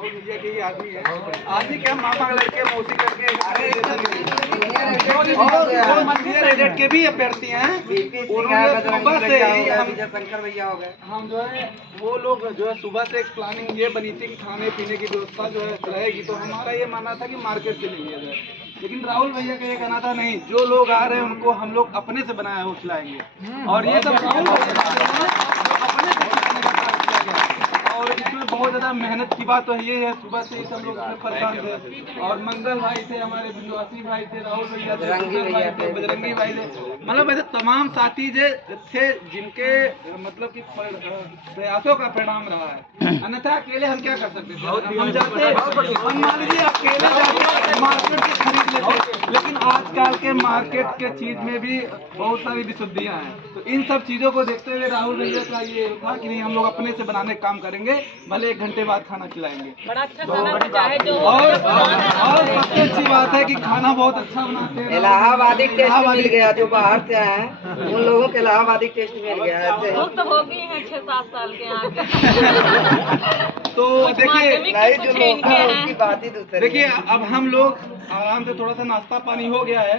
राहुल भैया के ही आदमी है। आदमी क्या मामा लड़के मौसी करके मंदिर एजेंट के भी अभ्यर्थी हैं। सुबह से ही शंकर भैया हो गए, हम जो है वो लोग जो है सुबह से एक प्लानिंग ये बनी थी कि खाने पीने की व्यवस्था जो है रहेगी। तो हमारा ये मानना था कि मार्केट से ले लिया जाए, लेकिन राहुल भैया का ये कहना था नहीं, जो लोग आ रहे हैं उनको हम लोग अपने से बनाया हो खिलाएंगे। और ये सब राहुल भैया अपने से खिलाने का काम किया गया। और इसमें बहुत ज़्यादा मेहनत की बात तो ये है, सुबह से ही सब लोग इसमें परेशान थे। और मंगल भाई थे, हमारे विश्वासी भाई थे, राहुल भैया थे, बजरंगी भाई थे, मतलब ऐसे तमाम साथी थे जिनके मतलब कि प्रयासों का परिणाम रहा है। अन्यथा अकेले हम क्या कर सकते थे? हम जाते मान लीजिए अकेले जाते मार्केट से खरीद लेते, लेकिन आजकल के मार्केट के चीज में भी बहुत सारी विशुद्धियां हैं। तो इन सब चीजों को देखते हुए राहुल भैया का ये था कि नहीं, हम लोग अपने से बनाने का काम करेंगे, भले 1 घंटे बाद खाना खिलाएंगे। बड़ा अच्छा खाना चाहे जो और सबसे अच्छी बात है कि खाना बहुत अच्छा बनाते हैं। इलाहाबादी टेस्ट मिल गया, जो बाहर से आए हैं उन लोगों के इलाहाबादी टेस्ट मिल गया। ऐसे लोग तो हो गई हैं 6-7 साल के यहाँ के। तो देखिए जो लोग हैं उनकी बात ही दूसरी। देखिए अब हम लोग आराम से थोड़ा सा नाश्ता पानी हो गया है,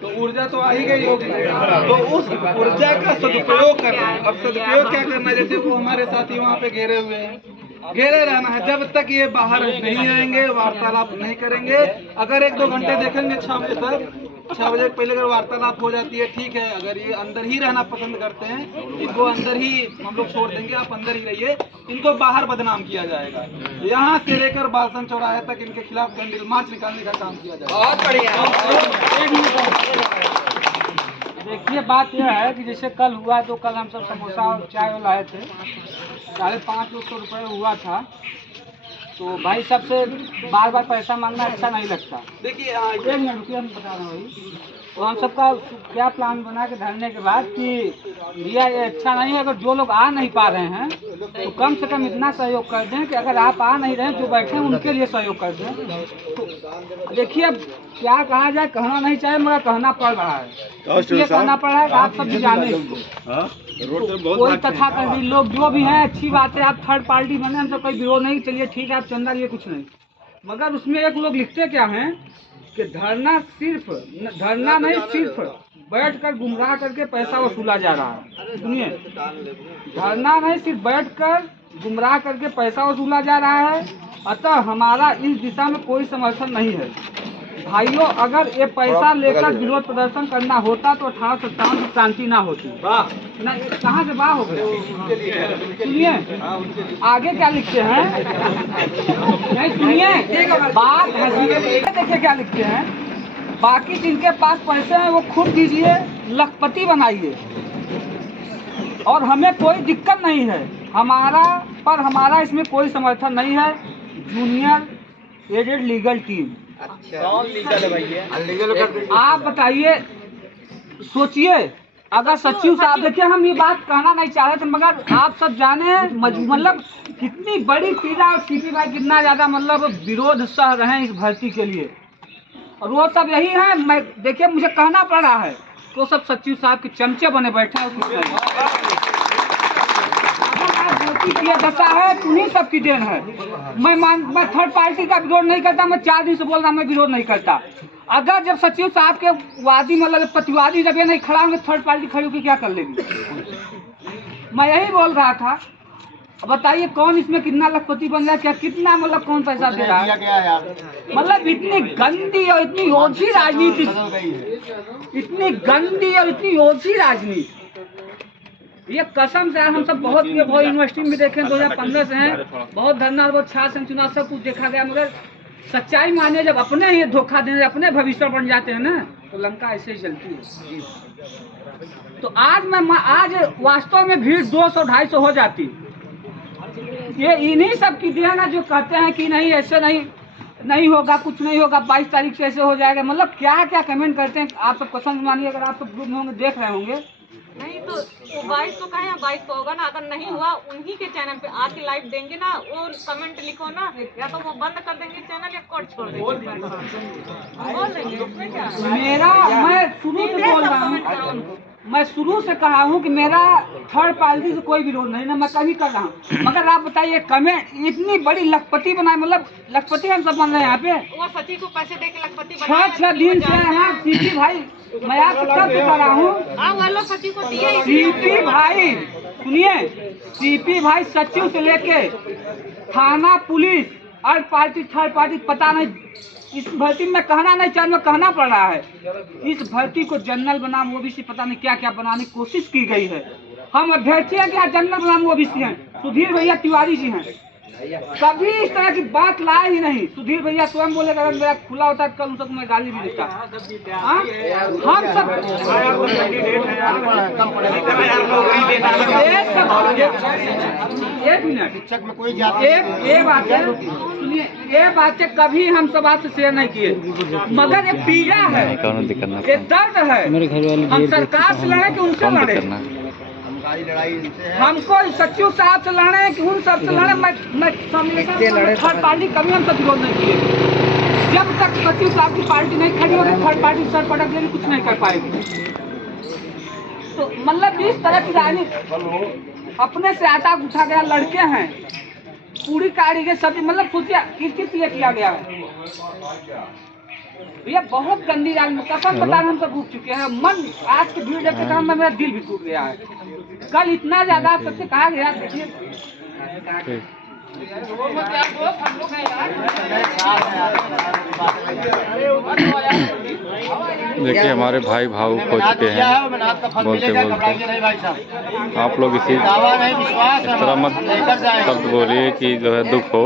तो ऊर्जा तो आ ही गई होगी, तो उस ऊर्जा का सदुपयोग करना है। अब सदुपयोग क्या करना है? जैसे वो हमारे साथी वहाँ पे घेरे हुए हैं, घेरे रहना है जब तक ये बाहर नहीं आएंगे, वार्तालाप नहीं करेंगे। अगर 1-2 घंटे देखेंगे 6 बजे तक, 6 बजे पहले अगर वार्तालाप हो जाती है ठीक है। अगर ये अंदर ही रहना पसंद करते हैं, इनको अंदर ही हम लोग छोड़ देंगे, आप अंदर ही रहिए, इनको बाहर बदनाम किया जाएगा। यहाँ से लेकर बालसन चौराहे तक इनके खिलाफ कैंडल मार्च निकालने का काम किया जाएगा। बहुत बढ़िया। देखिए बात यह है कि जैसे कल हुआ, तो कल हम सब समोसा और चाय लाए थे, 550 रुपये हुआ था। तो भाई सबसे बार बार पैसा मांगना अच्छा नहीं लगता। देखिए 1 मिनट रुकिए, हम बता रहे हैं भाई। तो हम सबका क्या प्लान बना के धरने के बाद कि भैया ये अच्छा नहीं है, अगर जो लोग आ नहीं पा रहे हैं तो कम से कम इतना सहयोग कर दें कि अगर आप आ नहीं रहे जो बैठे हैं उनके लिए सहयोग कर दें। तो देखिए अब क्या कहा जाए, कहना नहीं चाहिए मगर कहना पड़ रहा है, इसलिए कहना पड़ रहा है कि आप सब भी जाने कोई तथा कर लोग जो भी हैं, अच्छी बात है, आप थर्ड पार्टी बने, हम सब कोई विरोध नहीं, चलिए ठीक है आप चंदा लिए कुछ नहीं। मगर उसमें एक लोग लिखते क्या हैं कि धरना नहीं सिर्फ बैठकर गुमराह करके पैसा वसूला जा रहा है। सुनिए, धरना नहीं सिर्फ बैठकर गुमराह करके पैसा वसूला जा रहा है। अतः हमारा इस दिशा में कोई समर्थन नहीं है भाइयों। अगर ये पैसा लेकर विरोध प्रदर्शन करना होता तो 1857 की क्रांति ना होती। कहाँ से बात हो गई? सुनिए आगे क्या लिखते हैं, नहीं सुनिए बात, देखिए क्या लिखते हैं, बाकी जिनके पास पैसे हैं वो खुद दीजिए, लखपति बनाइए, और हमें कोई दिक्कत नहीं है, हमारा इसमें कोई समर्थन नहीं है। Junior added legal team. कौन लीगल है भैया? आप बताइए, सोचिए, अगर सचिव साहब, देखिए हम ये बात कहना नहीं चाह रहे थे मगर आप सब जाने मतलब कितनी बड़ी पीड़ा और सीपी भाई कितना ज्यादा मतलब विरोध सह रहे हैं इस भर्ती के लिए, और वो सब यही है। मैं देखिए मुझे कहना पड़ रहा है, तो सब सचिव साहब के चमचे बने बैठे हैं। की दशा है उन्हीं सब की देन है। मैं थर्ड पार्टी का विरोध नहीं करता, मैं 4 दिन से बोल रहा मैं विरोध नहीं करता। अगर जब सचिव साहब के वादी मतलब प्रतिवादी जब ये नहीं खड़ा होंगे, थर्ड पार्टी खड़ी होकर क्या कर लेगी? मैं यही बोल रहा था। बताइए कौन इसमें कितना लखपति बन रहा है, क्या कितना मतलब कौन पैसा दे रहा है? मतलब इतनी गंदी और इतनी ओछी राजनीति, इतनी गंदी और इतनी ओछी राजनीति, ये कसम से हम सब बहुत यूनिवर्सिटी में देखे, 2015 से हैं, बहुत धरना, बहुत छात्र चुनाव सब कुछ देखा गया, मगर सच्चाई माने जब अपने ही धोखा देने, अपने भविष्य बन जाते हैं ना, तो लंका ऐसे ही चलती है। तो आज वास्तव में भीड़ 200-250 हो जाती। ये इन्हीं सब की देन है जो कहते हैं कि नहीं ऐसे नहीं होगा, कुछ नहीं होगा, 22 तारीख से ऐसे हो जाएगा। मतलब क्या क्या कमेंट करते हैं आप सब, कसम मानिए, अगर आप सब ग्रुप में होंगे देख रहे होंगे। नहीं तो 22 तो कहें 22 तो होगा ना, अगर नहीं हुआ उन्हीं के चैनल पे आके लाइव देंगे ना, वो कमेंट लिखो ना, या तो वो बंद कर देंगे चैनल या कोड छोड़ देंगे, बोल देंगे उसमें क्या। मैं शुरू से बोल रहा हूँ, मैं शुरू से कहा हूँ कि मेरा थर्ड पार्टी से कोई विरोध नहीं ना, मैं कभी कर रहा हूँ। मगर आप बताइए कमेंट इतनी बड़ी लखपति बनाए, मतलब लखपति हम सब बन रहे हैं यहाँ पे। वो सची को पैसे दे के लखपति 6 दिन से यहाँ सीपी भाई, मैं आपसे कब से कर रहा हूँ। वो लोग सची को दिए। सीपी भाई सुनिए, सीपी भाई सचिव से लेके थाना पुलिस और पार्टी थर्ड पार्टी पता नहीं, इस भर्ती में कहना नहीं चाहिए, में कहना पड़ रहा है। इस भर्ती को जनरल बनाम ओबीसी पता नहीं क्या क्या बनाने की कोशिश की गई है। हम अभ्यर्थी हैं कि जनरल बनाम ओबीसी हैं। सुधीर भैया तिवारी जी हैं, कभी इस तरह की बात लाए ही नहीं। सुधीर भैया स्वयं बोले अगर मेरा खुला होता कल उन सबको मैं गाली भी देता। हम सब एक मिनट, शिक्षक में कोई ये बात है, सुनिए, ये बातें कभी हम सब आपसे शेयर नहीं किए, मगर ये पीड़ा है, ये दर्द है। हम सरकार से लड़े कि उनसे लड़े, हमको सचिव साहब से लड़े कि उन सब से लड़े। मैं थर्ड पार्टी कभी हम सब विरोध नहीं किए। जब तक सचिव साहब की पार्टी नहीं खड़ी होगी थर्ड पार्टी सर पटक देगी, कुछ नहीं कर पाएगी। तो मतलब इस तरह की राजनीति अपने से आटा उठा गया, लड़के हैं पूरी कारीगर सब्जी, मतलब सोचिए किस लिए किया गया है भैया। बहुत गंदी राजनीति, कसम बता हम सब उठ चुके हैं। मन आज के भीड़ देखते कारण मेरा दिल भी टूट गया है। कल इतना ज्यादा आप सबसे कहा गया, देखिए देखिए हमारे भाई भावुक हो चुके हैं बोलते बोलते। आप लोग इस तरह मत शब्द बोलिए कि जो है दुख हो।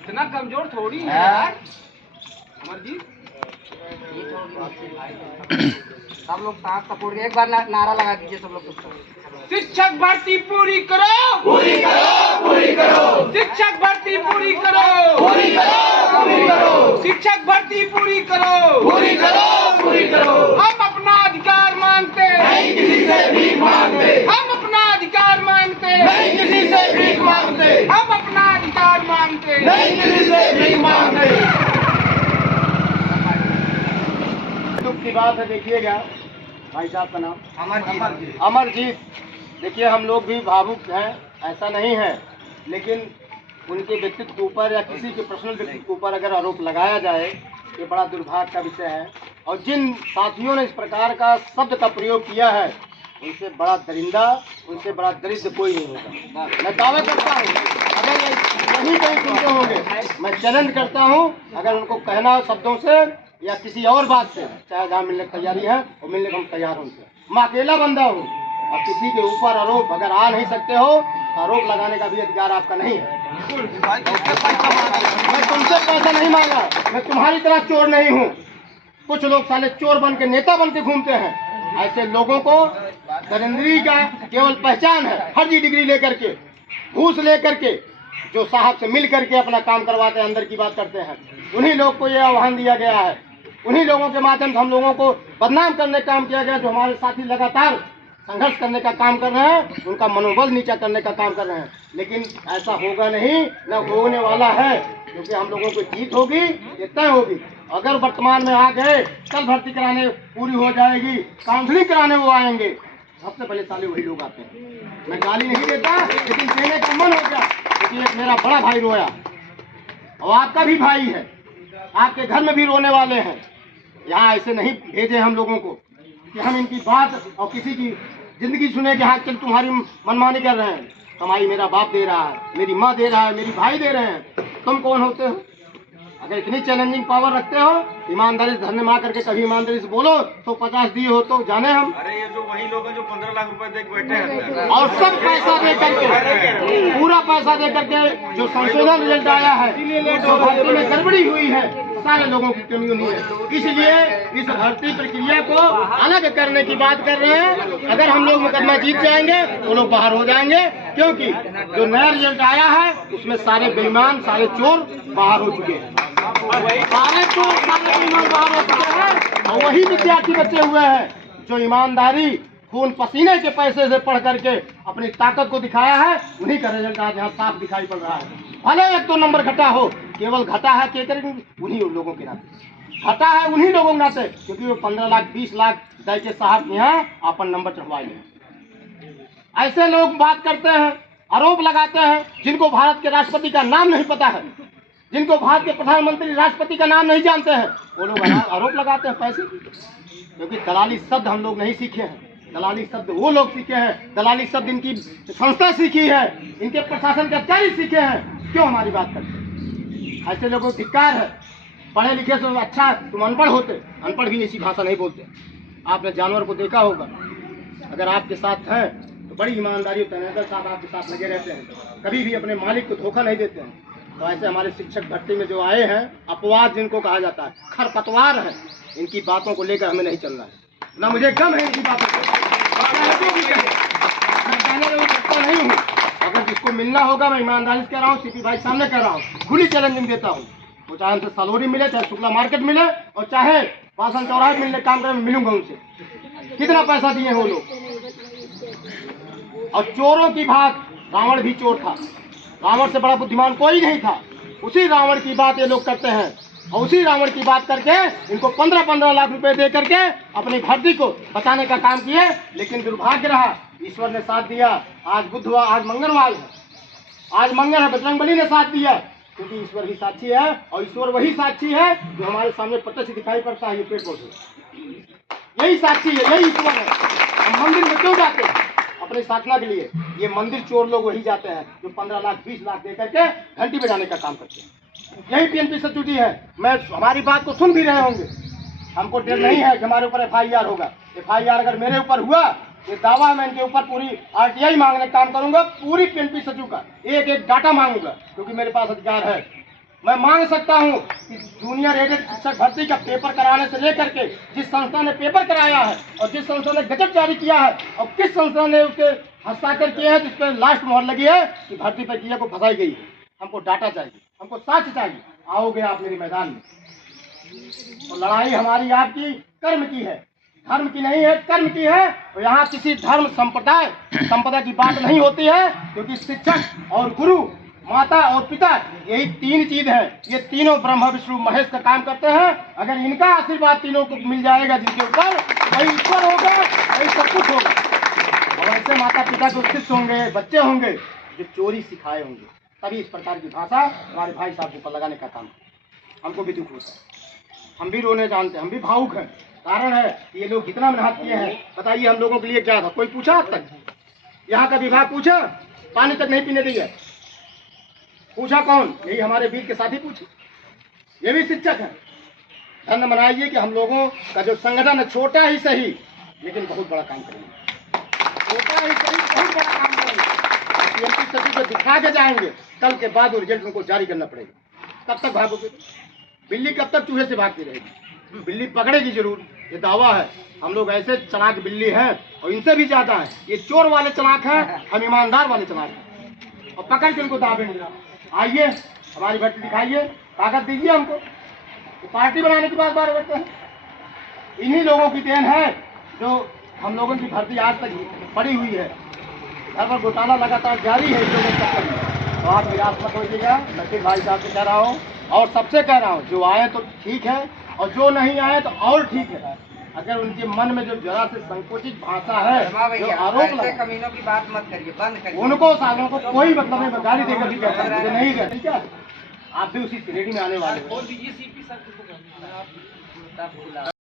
इतना कमजोर थोड़ी है सब लोग साथ सपोर्ट एक बार नारा लगा दीजिए सब लोग। शिक्षक भर्ती पूरी करो, पूरी करो, पूरी करो। शिक्षक भर्ती पूरी करो, पूरी करो, पूरी करो। शिक्षक भर्ती पूरी करो, पूरी करो, पूरी करो। हम अपना अधिकार मांगते नहीं, किसी से भीख मांगते। हम अपना अधिकार मांगते नहीं, किसी से भीख मांगते। हम अपना अधिकार मांगते नहीं, किसी से भीख मांगते। दुख की बात है, देखिएगा भाई साहब का नाम अमरजीत। देखिए हम लोग भी भावुक हैं, ऐसा नहीं है, लेकिन उनके व्यक्तित्व के ऊपर या किसी के पर्सनल व्यक्तित्व के ऊपर अगर आरोप लगाया जाए, ये बड़ा दुर्भाग्य का विषय है। और जिन साथियों ने इस प्रकार का शब्द का प्रयोग किया है, उनसे बड़ा दरिंदा, उनसे बड़ा दरिद्र कोई नहीं होगा। मैं दावा करता हूँ, अगर यही कहीं सुनते होंगे, मैं चैलेंज करता हूँ, अगर उनको कहना शब्दों से या किसी और बात से, चाहे जहाँ मिलने की तैयारी है और मिलने को हम तैयार हूँ। मैं अकेला बंदा हूँ और किसी के ऊपर आरोप अगर आ नहीं सकते हो, आरोप लगाने का भी अधिकार आपका नहीं है। मैं तुमसे पैसा नहीं मांगा, मैं तुम्हारी तरह चोर नहीं हूँ। कुछ लोग साले चोर बन के नेता बन के घूमते हैं। ऐसे लोगों को दरिंदगी का केवल पहचान है, फर्जी डिग्री लेकर के, घूस लेकर के, जो साहब से मिल करके अपना काम करवाते हैं, अंदर की बात करते हैं, उन्हीं लोग को ये आह्वान दिया गया है। उन्हीं लोगों के माध्यम से हम लोगों को बदनाम करने का काम किया गया। जो हमारे साथी लगातार संघर्ष करने का काम कर रहे हैं, उनका मनोबल नीचा करने का काम कर रहे हैं। लेकिन ऐसा होगा नहीं, न होने वाला है, क्योंकि हम लोगों को जीत होगी, ये तय होगी। अगर वर्तमान में आ गए, कल भर्ती कराने पूरी हो जाएगी, काउंसलिंग कराने वो आएंगे, सबसे पहले साले वही लोग आते हैं। मैं गाली नहीं देता, लेकिन देने का मन हो गया, क्योंकि एक मेरा बड़ा भाई रोया और आपका भी भाई है, आपके घर में भी रोने वाले हैं। यहाँ ऐसे नहीं भेजे हम लोगों को कि हम इनकी बात और किसी की जिंदगी सुने कि हाँ चल तुम्हारी मनमानी कर रहे हैं। कमाई मेरा बाप दे रहा है, मेरी माँ दे रहा है, मेरी भाई दे रहे हैं। तुम कौन होते हो? अगर इतनी चैलेंजिंग पावर रखते हो, ईमानदारी से धरने में आकर के कभी ईमानदारी से बोलो तो 50 दिए हो तो जाने हम। अरे ये जो वही लोग हैं जो 15 लाख रुपए दे बैठे हैं और सब पैसा दे करके, पूरा पैसा दे करके जो संशोधन रिजल्ट आया है, जो भर्ती में गड़बड़ी हुई है, सारे लोगों की कमी नहीं है। इसलिए इस भर्ती प्रक्रिया को अलग करने की बात कर रहे हैं। अगर हम लोग मुकदमा जीत जाएंगे तो लोग बाहर हो जाएंगे, क्योंकि जो नया रिजल्ट आया है उसमें सारे बेईमान, सारे चोर बाहर हो चुके हैं। सारे चोर, सारे बेईमान बाहर हो चुके हैं और वही विद्यार्थी बचे हुए हैं जो ईमानदारी, खून पसीने के पैसे से पढ़ करके अपनी ताकत को दिखाया है। उन्हीं का रिजल्ट आज यहाँ साफ दिखाई पड़ रहा है। भले 1-2 नंबर घटा हो, केवल घटा है के करेंगे उन्हीं लोगों के नाते। घटा है उन्हीं लोगों के नाते, क्योंकि वो 15 लाख 20 लाख दे के साहब के यहाँ अपन नंबर चढ़वाए हैं। ऐसे लोग बात करते हैं, आरोप लगाते हैं, जिनको भारत के राष्ट्रपति का नाम नहीं पता है, जिनको भारत के प्रधानमंत्री राष्ट्रपति का नाम नहीं जानते हैं, वो लोग आरोप लगाते हैं पैसे। क्योंकि दलाली शब्द हम लोग नहीं सीखे हैं, दलाली शब्द वो लोग सीखे हैं, दलाली शब्द इनकी संस्था सीखी है, इनके प्रशासन के अधिकारी सीखे हैं। क्यों हमारी बात करते हैं? ऐसे लोगों को धिक्कार है। पढ़े लिखे से अच्छा तुम अनपढ़ होते, अनपढ़ भी ऐसी भाषा नहीं बोलते। आपने जानवर को देखा होगा, अगर आपके साथ है तो बड़ी ईमानदारी तैनात साहब आपके साथ लगे रहते हैं, कभी भी अपने मालिक को धोखा नहीं देते हैं। तो ऐसे हमारे शिक्षक भर्ती में जो आए हैं, अपवाद जिनको कहा जाता है, खरपतवार है, इनकी बातों को लेकर हमें नहीं चलना है। ना मुझे गम है इनकी बातों से, मैं नहीं हूँ। अगर जिसको मिलना होगा, मैं ईमानदारी से कह रहा हूँ, सीपी भाई सामने कह रहा हूँ, खुली चैलेंजिंग देता हूँ। वो चाहे हमसे सलोरी मिले, चाहे शुक्ला मार्केट मिले, और चाहे पासन चौराहे मिलने काम करे, मिलूंगा उनसे। कितना पैसा दिए हैं वो लोग। और चोरों की बात, रावण भी चोर था, रावण से बड़ा बुद्धिमान कोई नहीं था। उसी रावण की बात ये लोग करते हैं, और उसी रावण की बात करके इनको 15-15 लाख रुपए दे करके अपनी भर्ती को बचाने का काम किए। लेकिन दुर्भाग्य रहा, ईश्वर ने साथ दिया। आज बुधवार, आज मंगलवार है, आज मंगल है, बजरंगबली ने साथ दिया, क्योंकि ईश्वर ही साक्षी है। और ईश्वर वही साक्षी है जो हमारे सामने प्रत्यक्ष दिखाई पड़ता है। ये पेड़ पौधे, यही साक्षी है, यही ईश्वर है। हम मंदिर में क्यों जाते हैं? अपनी साधना के लिए। ये मंदिर चोर लोग वही जाते हैं जो 15 लाख 20 लाख दे करके घंटी बजाने का काम करते हैं। यही पीएनपी सचिव है। मैं हमारी बात को सुन भी रहे होंगे। हमको डर नहीं है कि हमारे ऊपर FIR होगा। FIR अगर मेरे ऊपर हुआ, ये दावा है, मैं इनके ऊपर पूरी RTI मांगने का काम करूंगा, पूरी पीएनपी सचिव का एक एक डाटा मांगूंगा, क्योंकि मेरे पास अधिकार है। मैं मांग सकता हूं कि जूनियर एडेड शिक्षक भर्ती का पेपर कराने से लेकर के जिस संस्था ने पेपर कराया है, और जिस संस्था ने गजट जारी किया है, और किस संस्था ने उसके हस्ताक्षर किए हैं, जिस पर लास्ट मोहर लगी है कि भर्ती प्रक्रिया को फंसाई गई है। हमको डाटा चाहिए, हमको साक्ष्य चाहिए। आओगे आप मेरे मैदान में। और लड़ाई हमारी आपकी कर्म की है, धर्म की नहीं है, कर्म की है। और यहाँ किसी धर्म संप्रदाय की बात नहीं होती है, क्योंकि शिक्षक और गुरु, माता और पिता, यही 3 चीज है। ये तीनों ब्रह्मा विष्णु महेश का काम करते हैं। अगर इनका आशीर्वाद तीनों को मिल जाएगा जिनके ऊपर, वही ईश्वर होगा, वही सब कुछ होगा। और ऐसे माता पिता जो शिष्य होंगे, बच्चे होंगे, जो चोरी सिखाए होंगे, तभी इस प्रकार की भाषा हमारे भाई साहब के ऊपर लगाने का काम। हमको भी दुख होता है, हम भी रोने जानते हैं, हम भी भावुक हैं। कारण है ये लोग कितना मेहनत किए हैं। बताइए हम लोगों के लिए क्या था? कोई पूछा अब तक? यहाँ का विभाग पूछा? पानी तक नहीं पीने दिया। पूछा कौन? यही हमारे वीर के साथी पूछे। ये भी शिक्षक है। धन्य मनाइए कि हम लोगों का जो संगठन है, छोटा ही सही लेकिन बहुत बड़ा काम करेंगे। छोटा ही सही, बहुत बड़ा काम करेंगे। पीएनपी सचिव को दिखा के जाएंगे, कल के बाद वो रिजल्ट उनको जारी करना पड़ेगा। कब तक भागोगे? बिल्ली कब तक चूहे से भागती रहेगी? बिल्ली पकड़ेगी जरूर, ये दावा है। हम लोग ऐसे चलाक बिल्ली हैं, और इनसे भी ज्यादा है। ये चोर वाले चलाक हैं, हम ईमानदार वाले चलाक हैं, और पकड़ के उनको दाबेंगे। आइए हमारी भर्ती दिखाइए, ताकत दीजिए हमको। तो पार्टी बनाने की बात बार करते हैं। इन्हीं लोगों की देन है जो हम लोगों की भर्ती आज तक पड़ी हुई है। घर पर घोटाला लगातार जारी है इन लोगों का। तो आप निराश मत होइएगा। मैं फिर भाई साहब से कह रहा हूँ, और सबसे कह रहा हूँ, जो आए तो ठीक है, और जो नहीं आए तो और ठीक है। अगर उनके मन में जो जरा से संकुचित भाषा है, जो आरोप कमीनों की बात मत करिए, बंद करिए। उनको सालों को कोई मतलब नहीं, गाली देकर भी कहता है नहीं कहते। ठीक है, आप भी उसी श्रेणी में आने वाले हैं।